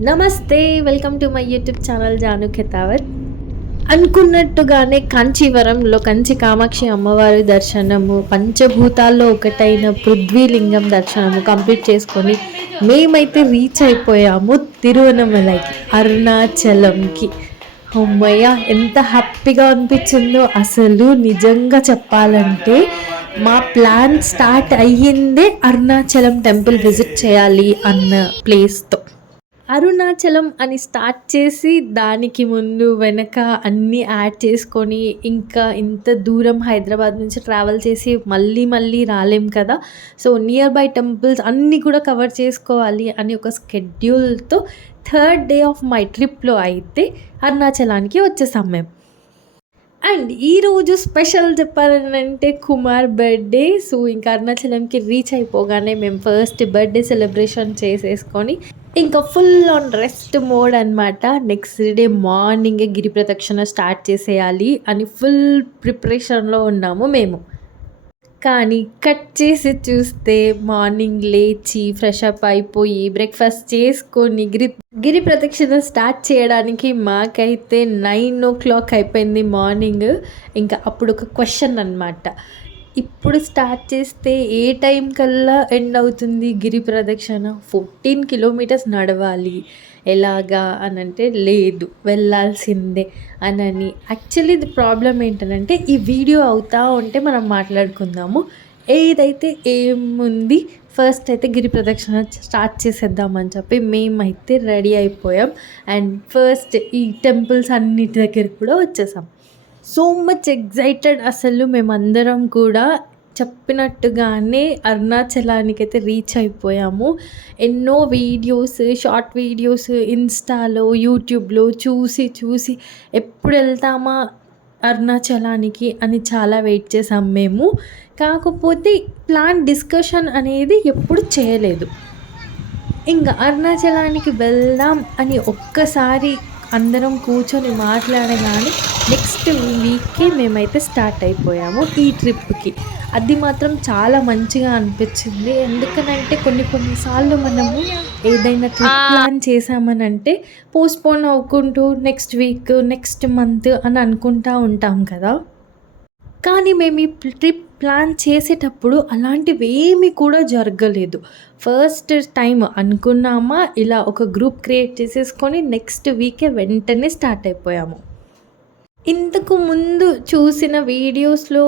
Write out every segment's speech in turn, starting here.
నమస్తే. Welcome to my YouTube channel Janu Khetavath. అనుకున్నట్టుగానే కాంచీవరంలో కంచి కామాక్షి అమ్మవారి దర్శనము, పంచభూతాల్లో ఒకటైన పృథ్వీలింగం దర్శనము కంప్లీట్ చేసుకొని మేమైతే రీచ్ అయిపోయాము తిరువనమలైకి, అరుణాచలంకి. అమ్మయ్య, ఎంత హ్యాపీగా అనిపించిందో అసలు. నిజంగా చెప్పాలంటే మా ప్లాన్ స్టార్ట్ అయ్యిందే అరుణాచలం టెంపుల్ విజిట్ చేయాలి అన్న ప్లేస్తో. అరుణాచలం అని స్టార్ట్ చేసి దానికి ముందు వెనక అన్నీ యాడ్ చేసుకొని ఇంకా ఇంత దూరం హైదరాబాద్ నుంచి ట్రావెల్ చేసి మళ్ళీ రాలేం కదా. సో నియర్ బై టెంపుల్స్ అన్నీ కూడా కవర్ చేసుకోవాలి అని ఒక స్కెడ్యూల్తో థర్డ్ డే ఆఫ్ మై ట్రిప్లో అయితే అరుణాచలానికి వచ్చేసాం మేము. అండ్ ఈరోజు స్పెషల్ చెప్పాలంటే కుమార్ బర్త్డే. సో ఇంకా అరుణాచలంకి రీచ్ అయిపోగానే మేము ఫస్ట్ బర్త్డే సెలబ్రేషన్ చేసేసుకొని ఇంకా ఫుల్ ఆన్ రెస్ట్ మోడ్ అనమాట. నెక్స్ట్ డే మార్నింగే గిరి ప్రదక్షిణ స్టార్ట్ చేసేయాలి అని ఫుల్ ప్రిపరేషన్లో ఉన్నాము మేము. కానీ కట్ చేసి చూస్తే మార్నింగ్ లేచి ఫ్రెష్ అప్ అయిపోయి బ్రేక్ఫాస్ట్ చేసుకొని గిరి ప్రదక్షిణ స్టార్ట్ చేయడానికి మాకైతే 9 o'clock అయిపోయింది మార్నింగ్. ఇంకా అప్పుడు ఒక క్వశ్చన్ అనమాట, ఇప్పుడు స్టార్ట్ చేస్తే ఏ టైం కల్లా ఎండ్ అవుతుంది గిరి ప్రదక్షిణ? 14 kilometers నడవాలి, ఎలాగా అని అంటే లేదు వెళ్ళాల్సిందే అని. యాక్చువల్లీ ఇది ప్రాబ్లం ఏంటనంటే ఈ వీడియో అవుతా ఉంటే మనం మాట్లాడుకుందాము. ఏదైతే ఏముంది, ఫస్ట్ అయితే గిరి ప్రదక్షిణ స్టార్ట్ చేసేద్దామని చెప్పి మేమైతే రెడీ అయిపోయాం. అండ్ ఫస్ట్ ఈ టెంపుల్స్ అన్నిటి దగ్గర కూడా వచ్చేసాం. సో మచ్ ఎగ్జైటెడ్ అసలు. మేమందరం కూడా చెప్పినట్టుగానే అరుణాచలానికైతే రీచ్ అయిపోయాము. ఎన్నో వీడియోస్, షార్ట్ వీడియోస్ ఇన్స్టాలో యూట్యూబ్లో చూసి ఎప్పుడు వెళ్తామా అరుణాచలానికి అని చాలా వెయిట్ చేసాం మేము. కాకపోతే ప్లాన్ డిస్కషన్ అనేది ఎప్పుడు చేయలేదు. ఇంకా అరుణాచలానికి వెళ్దాం అని ఒక్కసారి అందరం కూర్చొని మాట్లాడగానే నెక్స్ట్ వీక్కి మేమైతే స్టార్ట్ అయిపోయాము ఈ ట్రిప్కి. అది మాత్రం చాలా మంచిగా అనిపించింది. ఎందుకనంటే కొన్నిసార్లు మనము ఏదైనా ట్రిప్ ప్లాన్ చేసామనంటే పోస్ట్పోన్ అవ్వుకుంటూ నెక్స్ట్ వీక్, నెక్స్ట్ మంత్ అని అనుకుంటూ ఉంటాం కదా. కానీ మేము ఈ ట్రిప్ ప్లాన్ చేసేటప్పుడు అలాంటివి ఏమీ కూడా జరగలేదు. ఫస్ట్ టైం అనుకున్నామా, ఇలా ఒక గ్రూప్ క్రియేట్ చేసేసుకొని నెక్స్ట్ వీకే వెంటనే స్టార్ట్ అయిపోయాము. ఇంతకు ముందు చూసిన వీడియోస్లో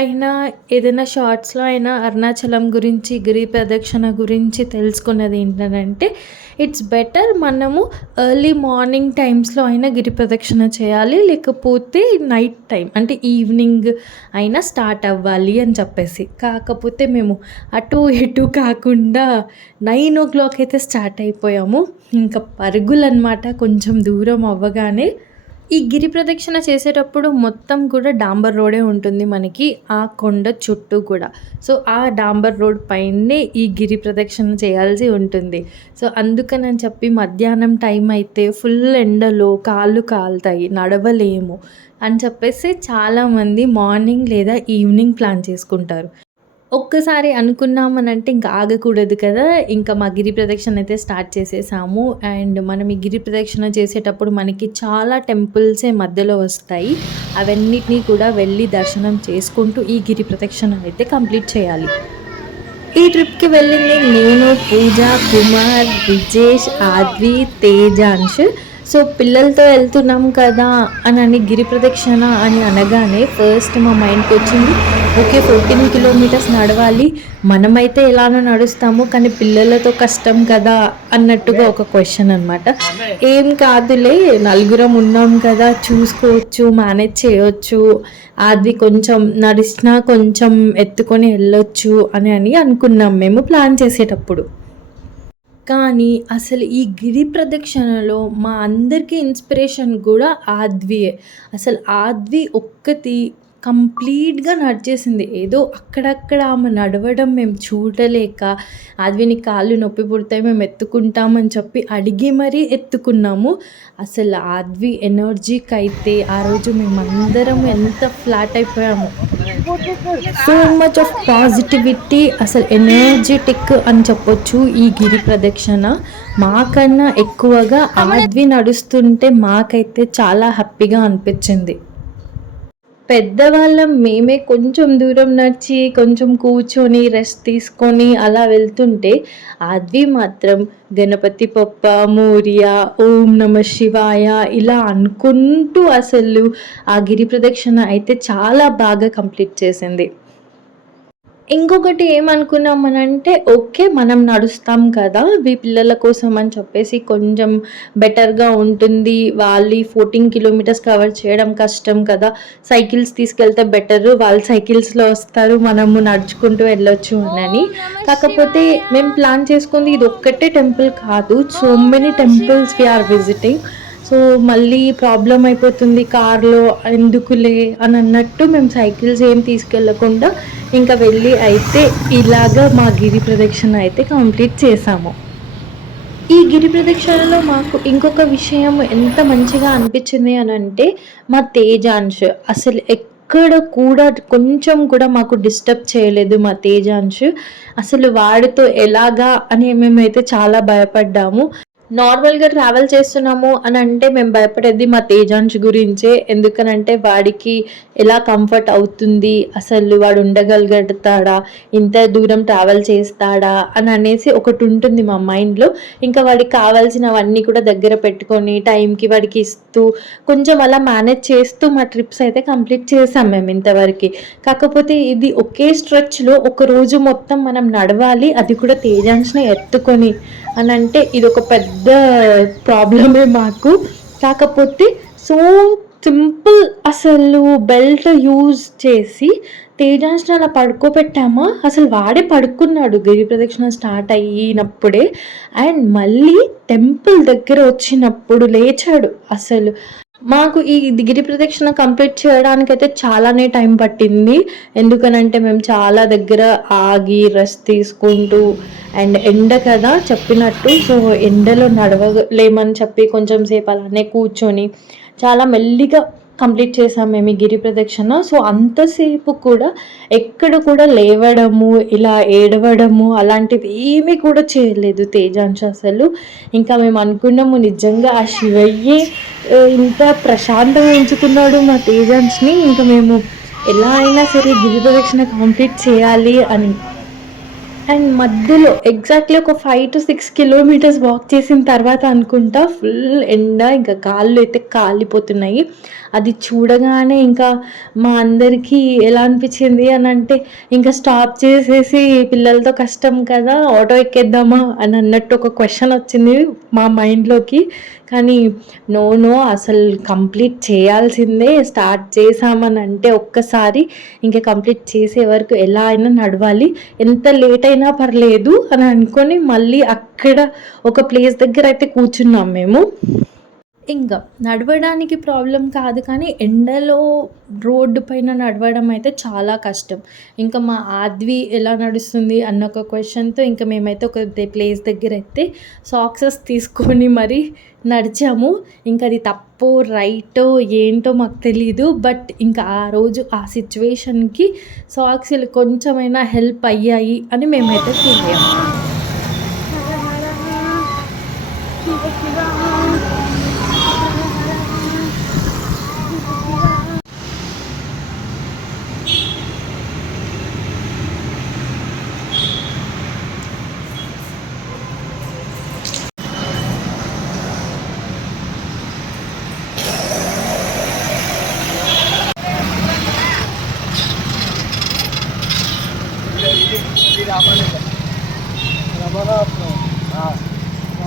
అయినా ఏదైనా షార్ట్స్లో అయినా అరుణాచలం గురించి, గిరి ప్రదక్షిణ గురించి తెలుసుకున్నది ఏంటంటే ఇట్స్ బెటర్ మనము ఎర్లీ మార్నింగ్ టైమ్స్లో అయినా గిరి ప్రదక్షిణ చేయాలి, లేకపోతే నైట్ టైం అంటే ఈవినింగ్ అయినా స్టార్ట్ అవ్వాలి అని చెప్పేసి. కాకపోతే మేము అటు ఇటు కాకుండా 9 o'clock అయితే స్టార్ట్ అయిపోయాము. ఇంకా పరుగులు అనమాట. కొంచెం దూరం అవ్వగానే ఈ గిరి ప్రదక్షిణ చేసేటప్పుడు మొత్తం కూడా డాంబర్ రోడే ఉంటుంది మనకి ఆ కొండ చుట్టూ కూడా. సో ఆ డాంబర్ రోడ్ పైనే ఈ గిరి ప్రదక్షిణ చేయాల్సి ఉంటుంది. సో అందుకని చెప్పి మధ్యాహ్నం టైం అయితే ఫుల్ ఎండలో కాళ్ళు కాలుతాయి, నడవలేము అని చెప్పేసి చాలామంది మార్నింగ్ లేదా ఈవినింగ్ ప్లాన్ చేసుకుంటారు. ఒక్కసారి అనుకున్నామనంటే ఇంకా ఆగకూడదు కదా. ఇంకా మా గిరి ప్రదక్షిణ అయితే స్టార్ట్ చేసేసాము. అండ్ మనం ఈ గిరి ప్రదక్షిణ చేసేటప్పుడు మనకి చాలా టెంపుల్సే మధ్యలో వస్తాయి. అవన్నిటినీ కూడా వెళ్ళి దర్శనం చేసుకుంటూ ఈ గిరి ప్రదక్షిణ అయితే కంప్లీట్ చేయాలి. ఈ ట్రిప్కి వెళ్ళింది నేను, పూజ, కుమార్, విజేష్, ఆద్వి, తేజాంశ్. సో పిల్లలతో వెళ్తున్నాం కదా అని గిరి ప్రదక్షిణ అని అనగానే ఫస్ట్ మా మైండ్కి వచ్చింది, ఓకే 14 kilometers నడవాలి, మనమైతే ఎలానో నడుస్తాము కానీ పిల్లలతో కష్టం కదా అన్నట్టుగా ఒక క్వశ్చన్ అనమాట. ఏం కాదులే, నలుగురం ఉన్నాం కదా, చూసుకోవచ్చు, మేనేజ్ చేయొచ్చు, అది కొంచెం నడిచినా కొంచెం ఎత్తుకొని వెళ్ళొచ్చు అని అనుకున్నాం మేము ప్లాన్ చేసేటప్పుడు. కానీ అసలు ఈ గిరి ప్రదక్షిణలో మా అందరికీ ఇన్స్పిరేషన్ కూడా ఆద్వియే. అసలు ఆద్వి ఒక్కతి కంప్లీట్‌గా నడిచేసింది. ఏదో అక్కడక్కడ ఆమె నడవడం మేము చూడలేక, "ఆద్విని కాళ్ళు నొప్పి పుడతాయి మేము ఎత్తుకుంటామని" చెప్పి అడిగి మరీ ఎత్తుకున్నాము. అసలు ఆద్వి ఎనర్జీకైతే ఆ రోజు మేమందరం ఎంత ఫ్లాట్ అయిపోయామో. సో మచ్ ఆఫ్ పాజిటివిటీ, అసలు ఎనర్జెటిక్ అని చెప్పొచ్చు ఈ గిరి ప్రదక్షిణ. మాకన్నా ఎక్కువగా ఆద్వి నడుస్తుంటే మాకైతే చాలా హ్యాపీగా అనిపించింది. పెద్దవాళ్ళం మేమే కొంచెం దూరం నడిచి, కొంచెం కూర్చొని, రెస్ట్ తీసుకొని అలా వెళ్తుంటే, ఆద్వి మాత్రం గణపతి బప్ప మోరియా, ఓం నమ శివాయ ఇలా అనుకుంటూ అసలు ఆ గిరి ప్రదక్షిణ అయితే చాలా బాగా కంప్లీట్ చేసింది. ఇంకొకటి ఏమనుకున్నామనంటే, ఓకే. మనం నడుస్తాం కదా! పిల్లల కోసం అని చెప్పేసి కొంచెం బెటర్‌గా ఉంటుంది. వాళ్ళు 14 కిలోమీటర్స్ కవర్ చేయడం కష్టం కదా! సైకిల్స్ తీసుకెళ్తే బెటరు. వాళ్ళు సైకిల్స్‌లో వస్తారు. మనము నడుచుకుంటూ వెళ్ళొచ్చు అనని. కాకపోతే మేము ప్లాన్ చేసుకుంది ఇదొక్కటే టెంపుల్ కాదు. So many temples we are visiting. So మళ్ళీ ప్రాబ్లమ్ అయిపోతుంది కార్‌లో ఎందుకులే అని అన్నట్టు మేము సైకిల్స్ ఏం తీసుకెళ్ళకుండా ఇంకా వెళ్ళి అయితే ఇలాగ మా గిరి ప్రదక్షిణ అయితే కంప్లీట్ చేశాము. ఈ గిరి ప్రదక్షిణలో మాకు ఇంకొక విషయం ఎంత మంచిగా అనిపించింది అనంటే, మా తేజాంష్ అసలు ఎక్కడ కూడా కొంచెం కూడా మాకు డిస్టర్బ్ చేయలేదు మా తేజాంష్. అసలు వాడితో ఎలాగా అని మేమైతే చాలా భయపడ్డాము. నార్మల్‌గా ట్రావెల్ చేస్తున్నాము అని అంటే మేము భయపడేది మా తేజాంష్ గురించే. ఎందుకనంటే వాడికి ఎలా కంఫర్ట్ అవుతుంది, అసలు వాడు ఉండగలుగుతాడా, ఇంత దూరం ట్రావెల్ చేస్తాడా అని అనేసి ఒకటి ఉంటుంది మా మైండ్‌లో. ఇంకా వాడికి కావాల్సినవన్నీ కూడా దగ్గర పెట్టుకొని టైంకి వాడికి ఇస్తూ కొంచెం అలా మేనేజ్ చేస్తూ మా ట్రిప్స్ అయితే కంప్లీట్ చేసాం మేము ఇంతవరకి. కాకపోతే ఇది ఒకే స్ట్రెచ్‌లో ఒక రోజు మొత్తం మనం నడవాలి, అది కూడా తేజాంష్‌ని ఎత్తుకొని అనంటే ఇదొక పెద్ద ప్రాబ్లమే మాకు. కాకపోతే సో సింపుల్, అసలు బెల్ట్ యూజ్ చేసి తేజాంష్‌ని అలా పడుకోబెట్టామా, అసలు వాడే పడుకున్నాడు గిరి ప్రదక్షిణ స్టార్ట్ అయినప్పుడే. అండ్ మళ్ళీ టెంపుల్ దగ్గర వచ్చినప్పుడు లేచాడు అసలు. మాకు ఈ గిరి ప్రదక్షిణ కంప్లీట్ చేయడానికైతే చాలానే టైం పట్టింది. ఎందుకనంటే మేము చాలా దగ్గర ఆగి రెస్ట్ తీసుకుంటూ, అండ్ ఎండ కదా చెప్పినట్టు, సో ఎండలో నడవలేమని చెప్పి కొంచెం సేపు అలానే కూర్చొని చాలా మెల్లిగా కంప్లీట్ చేసాం మేము ఈ గిరి ప్రదక్షిణ. సో అంతసేపు కూడా ఎక్కడ కూడా లేవడము, ఇలా ఏడవడము అలాంటివి ఏమీ కూడా చేయలేదు తేజాంశ్ అసలు. ఇంకా మేము అనుకున్నాము నిజంగా ఆ శివయ్యే ఇంత ప్రశాంతంగా ఉంచుతున్నాడు మా తేజాంష్ని. ఇంకా మేము ఎలా అయినా సరే గిరి ప్రదక్షిణ కంప్లీట్ చేయాలి అని. అండ్ మధ్యలో ఎగ్జాక్ట్లీ ఒక 5-6 కిలోమీటర్స్ వాక్ చేసిన తర్వాత అనుకుంటా ఫుల్ ఎండ, ఇంకా కాళ్ళు అయితే కాలిపోతున్నాయి. అది చూడగానే ఇంకా మా అందరికీ ఎలా అనిపించింది అని అంటే, ఇంకా స్టాప్ చేసేసి పిల్లలతో కష్టం కదా ఆటో ఎక్కేద్దామా అని అన్నట్టు ఒక క్వశ్చన్ వచ్చింది మా మైండ్లోకి. కానీ నో అసలు కంప్లీట్ చేయాల్సిందే. స్టార్ట్ చేసామని అంటే ఒక్కసారి ఇంకా కంప్లీట్ చేసే వరకు ఎలా అయినా నడవాలి, ఎంత లేట్ అయినా పర్లేదు అని అనుకొని మళ్ళీ అక్కడ ఒక ప్లేస్ దగ్గర అయితే కూర్చున్నాం మేము. ఇంకా నడవడానికి ప్రాబ్లం కాదు, కానీ ఎండలో రోడ్డు పైన నడవడం అయితే చాలా కష్టం. ఇంకా మా ఆద్వి ఎలా నడుస్తుంది అన్న ఒక క్వశ్చన్తో ఇంకా మేమైతే ఒక ప్లేస్ దగ్గర అయితే సాక్సెస్ తీసుకొని మరి నడిచాము. ఇంకా అది తప్పో రైటో ఏంటో మాకు తెలీదు, బట్ ఇంకా ఆ రోజు ఆ సిచ్యువేషన్కి సాక్స్లు కొంచెమైనా హెల్ప్ అయ్యాయి అని మేమైతే ఫీల్ అయ్యాము.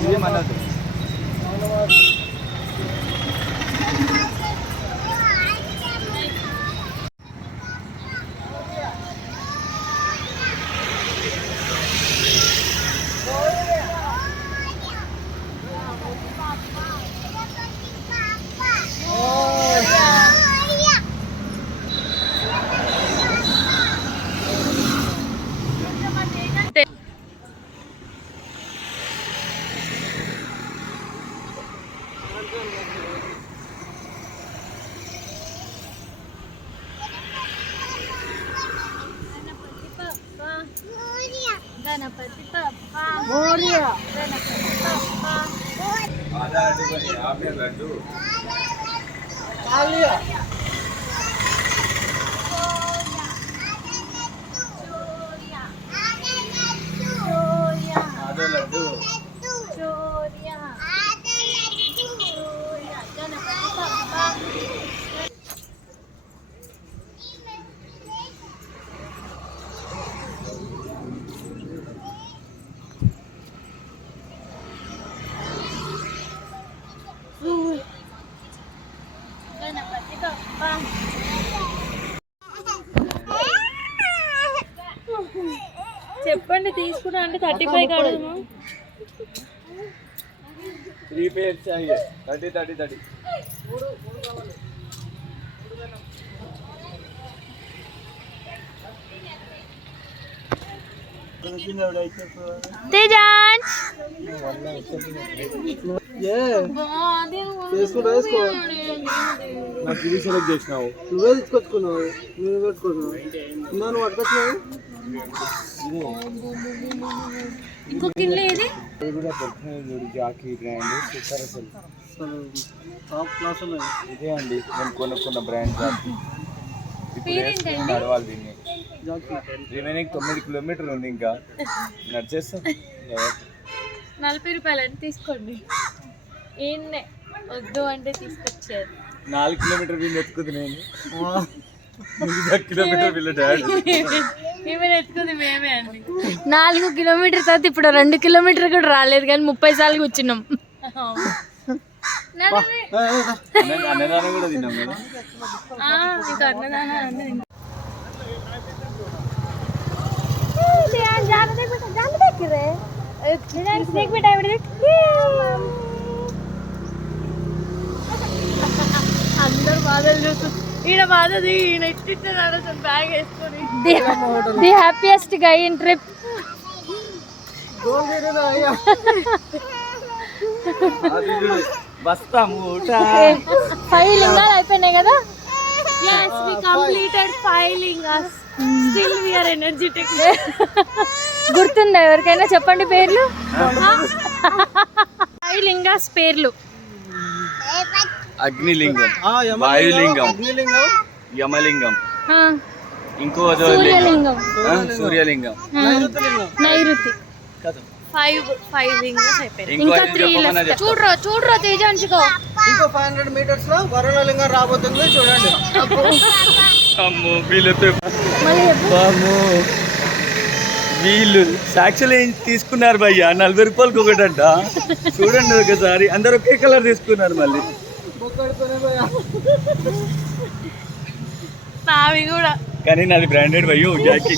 ఇది మనది. गणपति पप्पा मोरिया गणपति पप्पा आधा लड्डू बनी आपने लड्डू आलिया आधा लड्डू चोरिया गणपति पप्पा गणपति पप्पा చెప్పండి తీసుకున్నా అంటే 35 కాడము 3 पेयर चाहिए 30 30 30 తేజాన్స్ వేసుకో నాకు ఇది సెలెక్ట్ చేసినావు నువ్వే తీసుకొచ్చుకున్నావు నువ్వే పెట్టుకున్నావు నువ్వు పట్టుకొచ్చినావు ఇంకొక ఇల్లు ఏది ఇది కూడా దొరుకుతుంది జాకీ బ్రాండ్ సూపర్ అసలు టాప్ క్లాస్ ఉన్నాయి ఇదే అండి నేను కొనుక్కున్న బ్రాండ్ జాకీ పేరేంటండి నడవాలి దీన్ని జాకీ రిమైనింగ్ 9 కిలోమీటర్లు ఉంది ఇంకా నడిచేస్తాం 40 రూపాయలు అని తీసుకోండి ఏంనే వద్దు అంటే తీసుకొచ్చారు 4 కిలోమీటర్ వీళ్ళు ఎత్తుకుంది నేను 10 కిలోమీటర్ వీళ్ళ డాడీ మేమే ఎత్తుకుంది మేమే అండి 4 కిలోమీటర్ తర్వాత ఇప్పుడు 2 కిలోమీటర్ కూడా రాలేదు కానీ 30 సార్లు కూర్చున్నాం అన్నదానం కూడా తిన్నాం కదా ఇంకా అన్నదానం అందరు బాధలు చూస్తూ ఈయన బాధది ఈయన ఇట్టిచ్చారు బ్యాగ్ వేసుకొని the happiest guy in trip బస్తా మూట 5 లింగాలు అయిపోయినాయి కదా yes we completed 5 lingas still we are energetic గుర్తుందా ఎవరికైనా చెప్పండి పేర్లు 5 లింగాస్ పేర్లు అగ్నిలింగం వాయులింగం అగ్నిలింగం యమలింగం ఇంకో సూర్యలింగం సూర్యలింగం నైరుతి కదా 5 లింగాస్ అయిపోయాయి ఇంకో ఇంకా అది 3 చెప్పమన్నా లెఫ్ట్ చూడరా తేజాంచుకో ఇంకో 500 మీటర్స్ లో వరుణలింగం రాబోతుంది చూడండి అమ్మో వీళ్ళతో మళ్ళీ చెప్పు అమ్మో వీళ్ళు సాక్షులు ఏం తీసుకున్నారు భయ్యా 40 రూపాయలకి ఒకటంట చూడండి ఒకసారి అందరు ఒకే కలర్ తీసుకున్నారు మళ్ళీ నావి కూడా కానీ నాది బ్రాండెడ్ భయ్యో జాకీ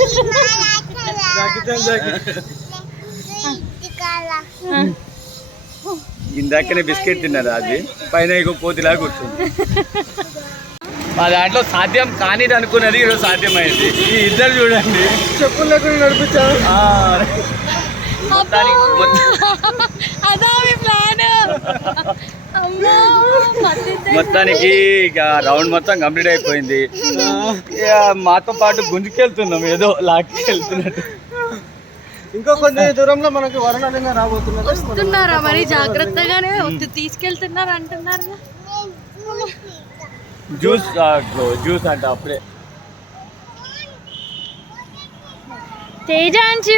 ఇందాకనే బిస్కెట్ తిన్నారు అది పైన ఇగో కోతిలా కూర్చుంది మా దాంట్లో సాధ్యం కానిది అనుకున్నది ఈరోజు సాధ్యమైంది ఈ ఇద్దరు చూడండి చెప్పులు లేకుండా నడిపించారు మొత్తానికి ఇక రౌండ్ మొత్తం కంప్లీట్ అయిపోయింది ఇక మాతో పాటు గుంజుకెళ్తున్నాం ఏదో లాక్కెళ్తున్నట్టు ఇంకో కొంచెం దూరంలో మనకి వరుణలింగం రాబోతున్నది వస్తున్నారా మరి జాగ్రత్తగానే తీసుకెళ్తున్నారు అంటున్నారు జ్యూస్ అంట అప్పుడే తేజాంశు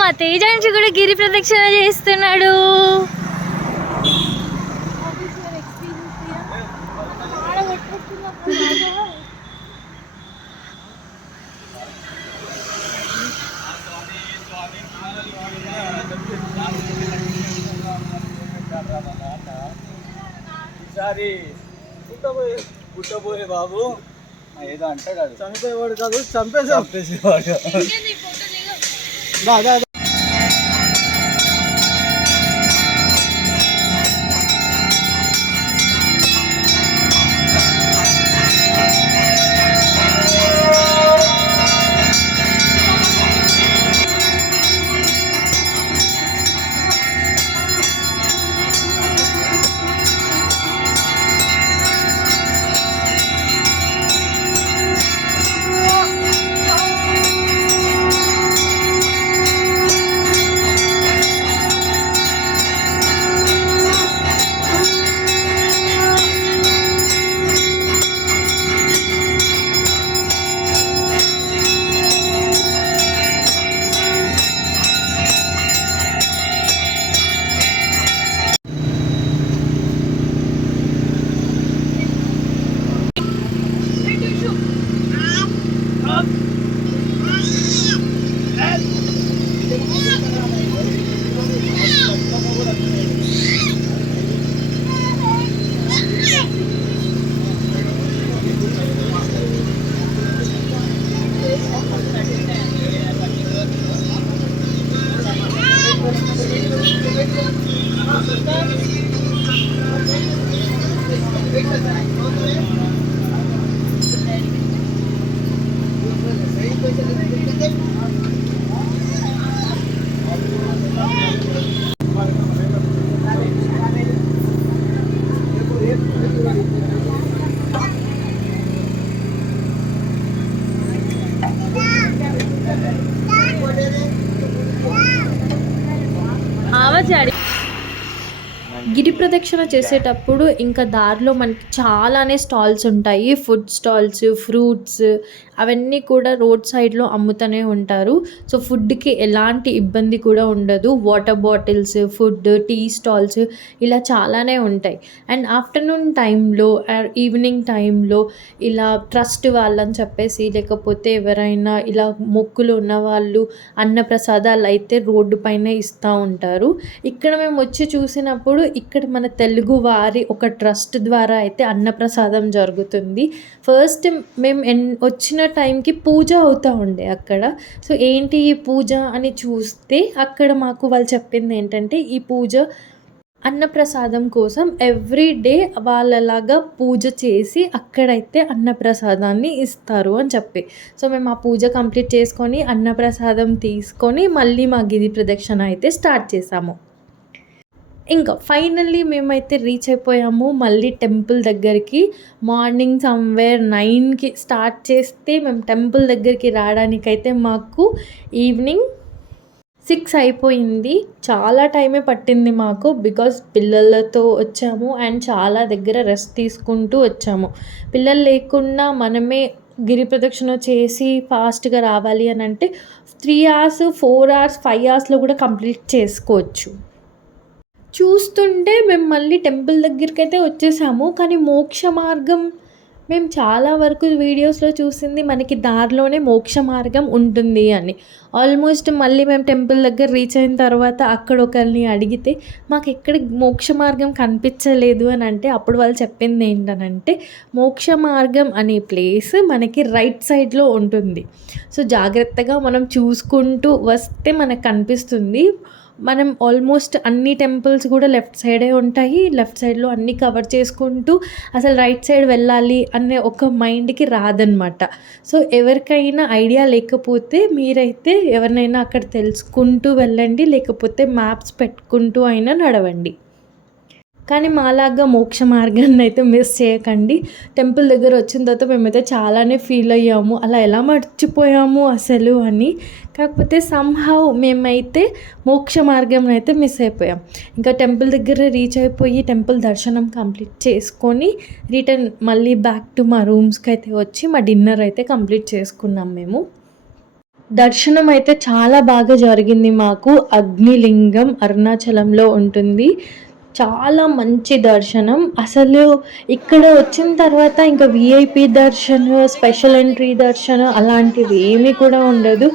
మా తేజాంశు కూడా గిరి ప్రదక్షిణ చేస్తున్నాడు ఈసారి పుట్టబోయే బాబు ఏదో అంటాడు చనిపోయేవాడు కాదు చంపేసాం చంపేసేవాడు గిరి ప్రదక్షిణ చేసేటప్పుడు ఇంకా దారిలో మనకి చాలానే స్టాల్స్ ఉంటాయి. ఫుడ్ స్టాల్స్, ఫ్రూట్స్ అవన్నీ కూడా రోడ్ సైడ్లో అమ్ముతూనే ఉంటారు. సో ఫుడ్కి ఎలాంటి ఇబ్బంది కూడా ఉండదు. Water bottles, food, tea stalls ఇలా చాలానే ఉంటాయి. అండ్ ఆఫ్టర్నూన్ టైంలో, ఈవినింగ్ టైంలో ఇలా ట్రస్ట్ వాళ్ళని చెప్పేసి, లేకపోతే ఎవరైనా ఇలా మొక్కులు ఉన్నవాళ్ళు అన్నప్రసాదాలు అయితే రోడ్డు పైన ఇస్తూ ఉంటారు. ఇక్కడ మేము వచ్చి చూసినప్పుడు ఇక్కడ మన తెలుగు వారి ఒక ట్రస్ట్ ద్వారా అయితే అన్నప్రసాదం జరుగుతుంది. ఫస్ట్ మేము వచ్చిన టైంకి పూజ అవుతూ ఉండే అక్కడ. సో ఏంటి ఈ పూజ అని చూస్తే అక్కడ మాకు వాళ్ళు చెప్పింది ఏంటంటే, ఈ పూజ అన్నప్రసాదం కోసం ఎవ్రీ డే వాళ్ళలాగా పూజ చేసి అక్కడైతే అన్నప్రసాదాన్ని ఇస్తారు అని చెప్పి. సో మేము ఆ పూజ కంప్లీట్ చేసుకొని అన్నప్రసాదం తీసుకొని మళ్ళీ మా గిరి ప్రదక్షిణ అయితే స్టార్ట్ చేసాము. ఇంకా ఫైనల్లీ మేమైతే రీచ్ అయిపోయాము మళ్ళీ టెంపుల్ దగ్గరికి. మార్నింగ్ సమ్వేర్ 9కి స్టార్ట్ చేస్తే మేము టెంపుల్ దగ్గరికి రావడానికైతే మాకు ఈవినింగ్ 6 అయిపోయింది. చాలా టైమే పట్టింది మాకు, బికాజ్ పిల్లలతో వచ్చాము అండ్ చాలా దగ్గర రెస్ట్ తీసుకుంటూ వచ్చాము. పిల్లలు లేకుండా మనమే గిరి ప్రదక్షిణ చేసి ఫాస్ట్గా రావాలి అని అంటే 3 hours, 4 hours, 5 hoursలో కూడా కంప్లీట్ చేసుకోవచ్చు. చూస్తుంటే మేము మళ్ళీ టెంపుల్ దగ్గరికి అయితే వచ్చేసాము. కానీ మోక్ష మార్గం మేము చాలా వరకు వీడియోస్లో చూసింది మనకి దారిలోనే మోక్ష మార్గం ఉంటుంది అని. ఆల్మోస్ట్ మళ్ళీ మేము టెంపుల్ దగ్గర రీచ్ అయిన తర్వాత అక్కడ ఒకరిని అడిగితే మాకు ఎక్కడ మోక్ష మార్గం కనిపించలేదు అని అంటే, అప్పుడు వాళ్ళు చెప్పింది ఏంటనంటే, మోక్ష మార్గం అనే ప్లేస్ మనకి రైట్ సైడ్లో ఉంటుంది. సో జాగ్రత్తగా మనం చూసుకుంటూ వస్తే మనకు కనిపిస్తుంది. మనం ఆల్మోస్ట్ అన్ని టెంపుల్స్ కూడా లెఫ్ట్ సైడే ఉంటాయి. లెఫ్ట్ సైడ్లో అన్నీ కవర్ చేసుకుంటూ అసలు రైట్ సైడ్ వెళ్ళాలి అనే ఒక మైండ్కి రాదనమాట. సో ఎవరికైనా ఐడియా లేకపోతే మీరైతే ఎవరినైనా అక్కడ తెలుసుకుంటూ వెళ్ళండి, లేకపోతే మ్యాప్స్ పెట్టుకుంటూ అయినా నడవండి. కానీ మాలాగా మోక్ష మార్గాన్ని అయితే మిస్ చేయకండి. టెంపుల్ దగ్గర వచ్చిన తర్వాత మేమైతే చాలానే ఫీల్ అయ్యాము, అలా ఎలా మర్చిపోయాము అసలు అని. కాకపోతే సమ్హౌ మేమైతే మోక్ష మార్గం అయితే మిస్ అయిపోయాం. ఇంకా టెంపుల్ దగ్గర రీచ్ అయిపోయి టెంపుల్ దర్శనం కంప్లీట్ చేసుకొని రిటర్న్ మళ్ళీ బ్యాక్ టు మా రూమ్స్కి అయితే వచ్చి మా డిన్నర్ అయితే కంప్లీట్ చేసుకున్నాం మేము. దర్శనం అయితే చాలా బాగా జరిగింది మాకు. అగ్నిలింగం అరుణాచలంలో ఉంటుంది. చాలా మంచి దర్శనం. అసలు ఇక్కడ వచ్చిన తర్వాత ఇంకా విఐపి దర్శనం, స్పెషల్ ఎంట్రీ దర్శనం అలాంటివి ఏమీ కూడా ఉండదు.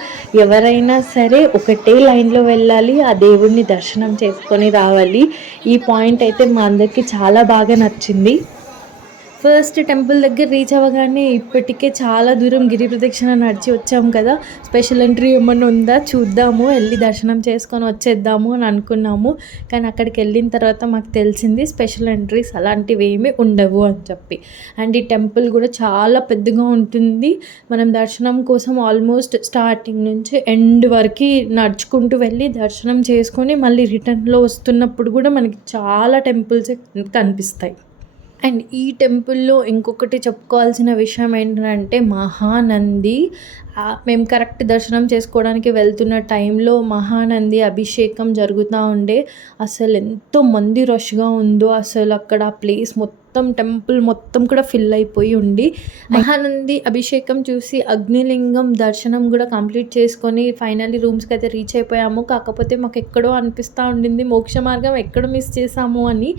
ఎవరైనా సరే ఒకటే లైన్లో వెళ్ళాలి, ఆ దేవుడిని దర్శనం చేసుకొని రావాలి. ఈ పాయింట్ అయితే మా అందరికీ చాలా బాగా నచ్చింది. ఫస్ట్ టెంపుల్ దగ్గర రీచ్ అవ్వగానే ఇప్పటికే చాలా దూరం గిరి ప్రదక్షిణ నడిచి వచ్చాము కదా, స్పెషల్ ఎంట్రీ ఏమన్నా ఉందా చూద్దాము, వెళ్ళి దర్శనం చేసుకొని వచ్చేద్దాము అని అనుకున్నాము. కానీ అక్కడికి వెళ్ళిన తర్వాత మాకు తెలిసింది స్పెషల్ ఎంట్రీస్ అలాంటివి ఏమీ ఉండవు అని చెప్పి. అండ్ ఈ టెంపుల్ కూడా చాలా పెద్దగా ఉంటుంది. మనం దర్శనం కోసం ఆల్మోస్ట్ స్టార్టింగ్ నుంచి ఎండ్ వరకు నడుచుకుంటూ వెళ్ళి దర్శనం చేసుకొని మళ్ళీ రిటర్న్లో వస్తున్నప్పుడు కూడా మనకి చాలా టెంపుల్స్ కనిపిస్తాయి. అండ్ ఈ టెంపుల్లో ఇంకొకటి చెప్పుకోవాల్సిన విషయం ఏంటంటే, మహానంది మేము కరెక్ట్ దర్శనం చేసుకోవడానికి వెళ్తున్న టైంలో మహానంది అభిషేకం జరుగుతూ ఉండే. అసలు ఎంతో మంది రష్గా ఉందో అసలు అక్కడ ఆ ప్లేస్ మొత్తం, టెంపుల్ మొత్తం కూడా ఫిల్ అయిపోయి ఉండి. మహానంది అభిషేకం చూసి అగ్నిలింగం దర్శనం కూడా కంప్లీట్ చేసుకొని ఫైనల్లీ రూమ్స్కి అయితే రీచ్ అయిపోయాము. కాకపోతే మాకు ఎక్కడో అనిపిస్తూ ఉండింది మోక్ష మార్గం ఎక్కడ మిస్ చేసాము అని.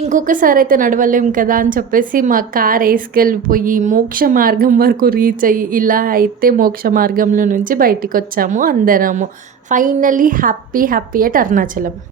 ఇంకొకసారి అయితే నడవలేం కదా అని చెప్పేసి మా కార్ వేసుకెళ్ళిపోయి మోక్ష మార్గం వరకు రీచ్ అయ్యి ఇలా అయితే మోక్ష మార్గంలో నుంచి బయటికి వచ్చాము అందరము. Finally happy at Arunachalam.